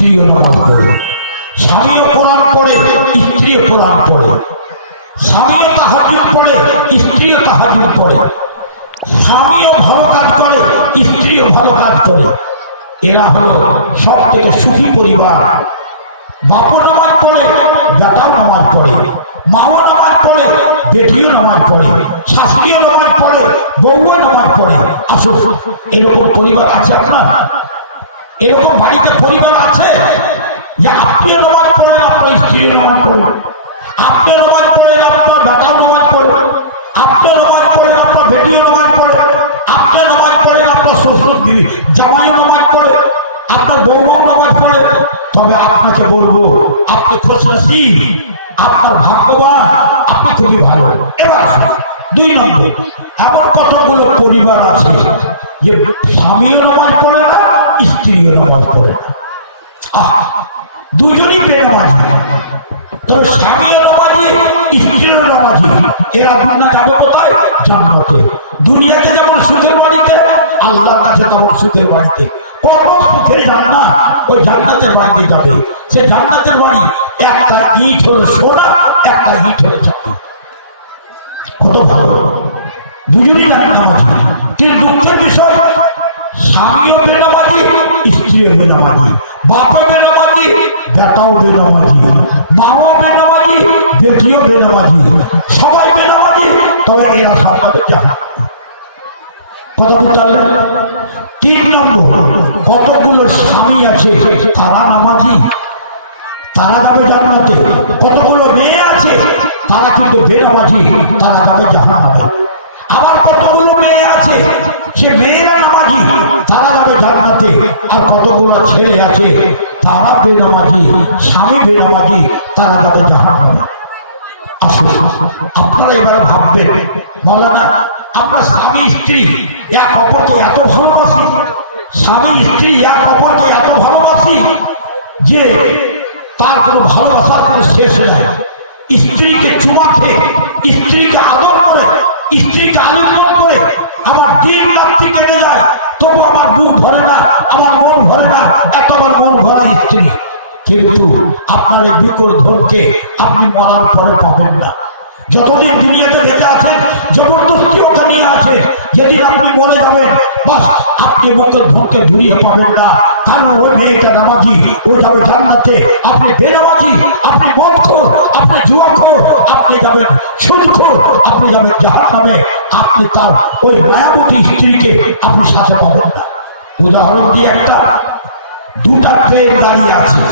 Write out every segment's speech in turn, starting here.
স্ত্রীও নামাজ পড়ে, স্বামীও কোরআন পড়ে, স্ত্রীও কোরআন পড়ে, স্বামীও তাহাজ্জুদ পড়ে, স্ত্রীও তাহাজ্জুদ পড়ে, স্বামীও ভালো কাজ করে, স্ত্রীও ভালো কাজ করে। এরা হলো সব থেকে সুখী পরিবার। বাপও নামাজ পড়ে, বেটাও নামাজ পড়ে, মাও নামাজ পড়ে, বেটিও নামাজ পড়ে, শাশুড়িও নামাজ পড়ে, বউও নামাজ পড়ে। আসুন, এরকম পরিবার আছে আপনার? এরকম বাড়িতে পরিবার আছে যে আপনিও নামাজ পড়েন, আপনার স্ত্রীও নামাজ পড়েন, আপনি নামাজ পড়েন, আপনার বেটাও নামাজ পড়ে, আপনি নামাজ পড়েন, আপনার বেটিও নামাজ পড়ে, আপনি নামাজ পড়েন, আপনার শ্বশুর জামাইও নামাজ পড়ে, আপনার বউও নামাজ পড়ে। তবে আপনাকে বলবো, আপনি খুশনসিব, আপনার ভাগ্যবান, আপনি খুবই ভালো। এবার 2 নম্বর, এমন কতগুলো পরিবার আছে যে স্বামীও নামাজ পড়ে না, স্ত্রীও নামাজ পড়ে না, দুজনই বেনামাজি। তবে স্বামীও নামাজি, স্ত্রীও নামাজি। এরা দুনিয়া যাবে কোথায়? জান্নাতে। দুনিয়াতে যেমন সুখের বাড়িতে, আল্লাহর কাছে তেমন সুখের বাড়িতে। কত সুখের জান্নাত, ওই জান্নাতের বাড়িতে যাবে। সে জান্নাতের বাড়ি একটা ইট হলো সোনা, একটা ইট হলো চাঁদি। কত ভালো, দুজনই নামাজি। কিন্তু দুঃখের বিষয়, স্বামীও বেনামাজি, স্ত্রীও বেনামাজি, বাপও বেনামাজি, বেটাও বেনামাজি, মাও বেনামাজি, বেটিও বেনামাজি, সবাই বেনামাজি। তবে এরা সব যাবে জান্নাতে। কথা বলতে 3 নম্বর, কতগুলো স্বামী আছে তারা নামাজি, তারা যাবে জান্নাতে। কতগুলো মেয়ে আছে তারা কিন্তু বেনামাজি, তারা যাবে জাহান্নামে। আবার কতগুলো মেয়ে আছে সে মেয়েরা নামাজি, তারা যাবে জান্নাতে। আর কতগুলো ছেলে আছে তারা বেনামাজি, স্বামী বেনামাজি, তারা যাবে জাহান্নামে। আসলে আপনারা এবার ভাববেন, মাওলানা আমরা স্বামী স্ত্রী এক অপরকে এত ভালোবাসি, স্বামী স্ত্রী এক অপরকে এত ভালোবাসি যে তার কোনো ভালোবাসার কোনো শেষ নাই। স্ত্রীকে চুমা খেয়ে, স্ত্রীকে আদর করে, স্ত্রীকে আলিঙ্গন করে আমার দিন রাত্রি কেটে যায়, তবু আমার বুক ভরে না, আমার মন ভরে না, এত আমার মন ভরে স্ত্রী। কিন্তু আপনার এই বিকল ধনকে আপনি মরার পরে পাবেন না। যতদিন দুনিয়াতে বেঁচে আছেন জবরদস্তি ওকে নিয়ে আছে, যেদিন আপনি মরে যাবেন বাস আপনি বিকল ধনকে ঘুরিয়ে পাবেন না। কারণ ওই মেয়েটা নামাজি, ও যাবে জান্নাতে, আপনি বেনামাজি, আপনি মদখোর, আপনি জুয়াখোর, আপনি যাবেন সুদখোর, আপনি যাবেন জাহান্নামে। আপনি তার ওই মায়াবতী স্ত্রীকে আপনি সাথে পাবেন না। উদাহরণ দিয়ে, একটা 2টা ট্রেন দাঁড়িয়ে আছে,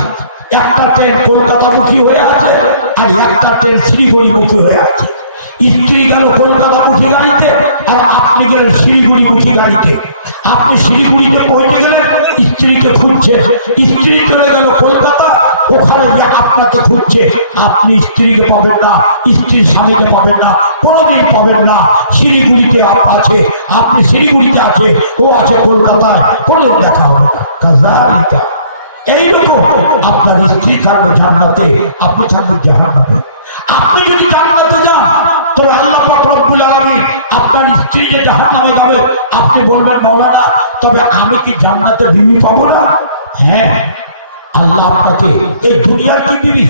একটা ট্রেন কলকাতামুখী হয়ে আছে আর একটা ট্রেন শিলিগুড়িমুখী হয়ে আছে। স্ত্রী গেল কলকাতামুখী গাড়িতে আর আপনি গেলেন শিলিগুড়িমুখী গাড়িতে। আপনি শিলিগুড়িতে পৌঁছে গেলেন, স্ত্রীকে খুঁজছে, স্ত্রী চলে গেল কলকাতা, ওখানে গিয়ে আপনাকে খুঁজছে। আপনি স্ত্রীকে পাবেন না, স্ত্রীর স্বামীকে পাবেন না, কোনোদিন পাবেন না। শিলিগুড়িতে আছে, আপনি শিলিগুড়িতে আছে, ও আছে কলকাতায়, কোনোদিন দেখা হবে না। কাজালিকা, এইরকম আপনার স্ত্রী থাকবে জান্নাতে, আপনি থাকবেন জাহান্নামে। আপনি যদি জান্নাতে যান তবে আল্লাহ পাক রব্বুল আলামিন আপনার স্ত্রী যে জাহান্নামে যাবে, আপনি বলবেন মাওলানা তবে আমি কি জান্নাতে বিবি পাবো না? হ্যাঁ, আল্লাহ আপনাকে এই দুনিয়ার কি বিবি,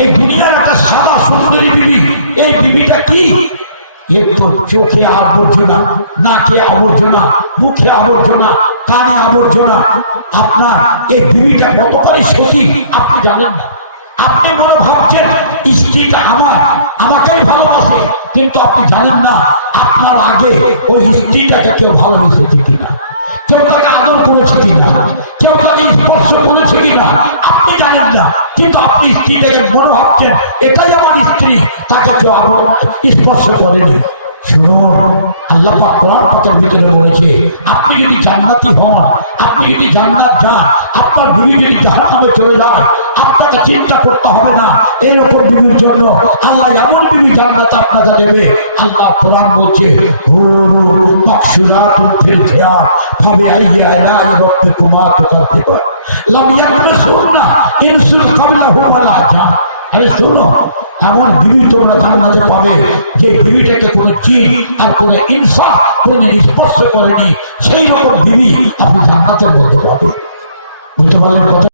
এই দুনিয়ার একটা সাদা সুন্দরী বিবি, এই বিবিটা কি? একটু চোখে আবর্জনা, নাকে আবর্জনা, মুখে আবর্জনা, কানে আবর্জনা। আপনার এই বিবিটা কতখানি সতী আপনি জানেন না। আপনি মনে ভাবছেন স্ত্রীটা আমার, আমাকেই ভালোবাসে, কিন্তু আপনি জানেন না আপনার আগে ওই স্ত্রীটাকে কেউ ভালোবেসেছে কিনা, কেউ তাকে আদর করেছে কিনা, কেউ তাকে স্পর্শ করেছে কিনা, আপনি জানেন না। কিন্তু আপনি স্ত্রীটাকে মনে ভাবছেন এটাই আমার স্ত্রী, তাকে কেউ স্পর্শ করেনি। শুনুন, আল্লাহ পাক কোরআন পাকের ভিতরে বলেছে, আপনি যদি জান্নাতি হন, আপনি যদি জান্নাত যান, আপনার বিবি যদি জাহান্নামে চলে যায়, আপনাকে চিন্তা করতে হবে না। এরকম বিবির জন্য আল্লাহ এমন বিবি জান্নাতে আপনাকে দেবে। আল্লাহ কোরআন বলছে, মাকসুরাতুন ফিল খিয়াম ফাবিআইয়ি আলাই রাব্বিকুমা তুকাযযিবান লাম ইয়াকমাসুন্না ইনসুন ক্বাবলাহুম ওয়ালা জান। আরে শোনো, এমন বিবি তোমরা জান্নাতে পাবে যে বিবিটাকে কোনো জিন আর কোনো ইনসান কোনদিন স্পর্শ করেনি। সেই রকম বিবি আপনি জান্নাতে বলতে পারবেন। বুঝতে পারলেন কথা?